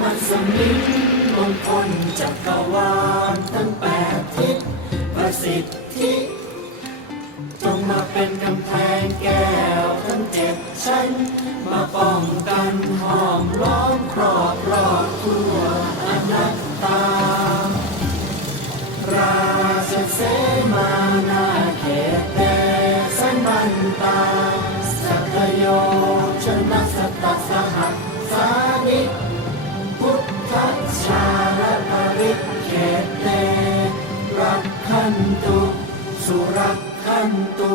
มัสมิงมงคลจักรวาลทั้งแปดทิศประสิทธิจงมาเป็นกำแพงแก้วทั้งเจ็ดชั้น มาป้องกันห้อมล้อมครอบรอบทั่วอนัตตา ราชเสมานาเขตเตสันบันตาสักโย ขันตุสุรักขันตุ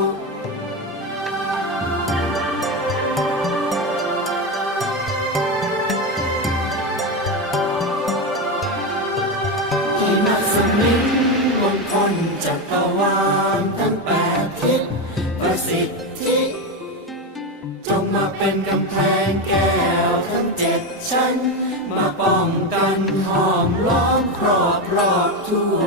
ที่นัสมิงมงคลจักรวาลทั้งแปดทิศประสิทธิ จงมาเป็นกำแพงแก้วทั้งเจ็ดชั้น มาป้องกันห้อมล้อมครอบรอบทั่ว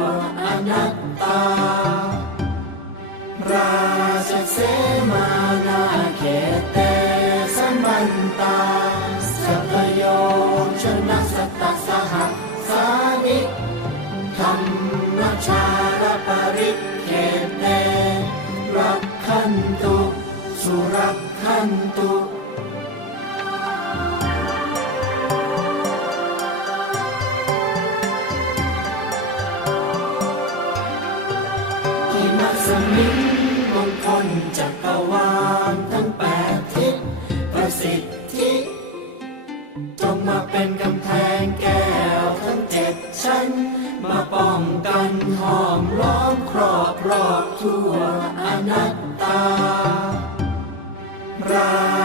รักขันตุที่นักสมิงมงคลจักรวาลทั้งแปดทิศประสิทธิจงมาเป็นกำแพงแก้วทั้งเจ็ดชั้น มาป้องกันห้อมล้อมครอบรอบทั่วอนัต ต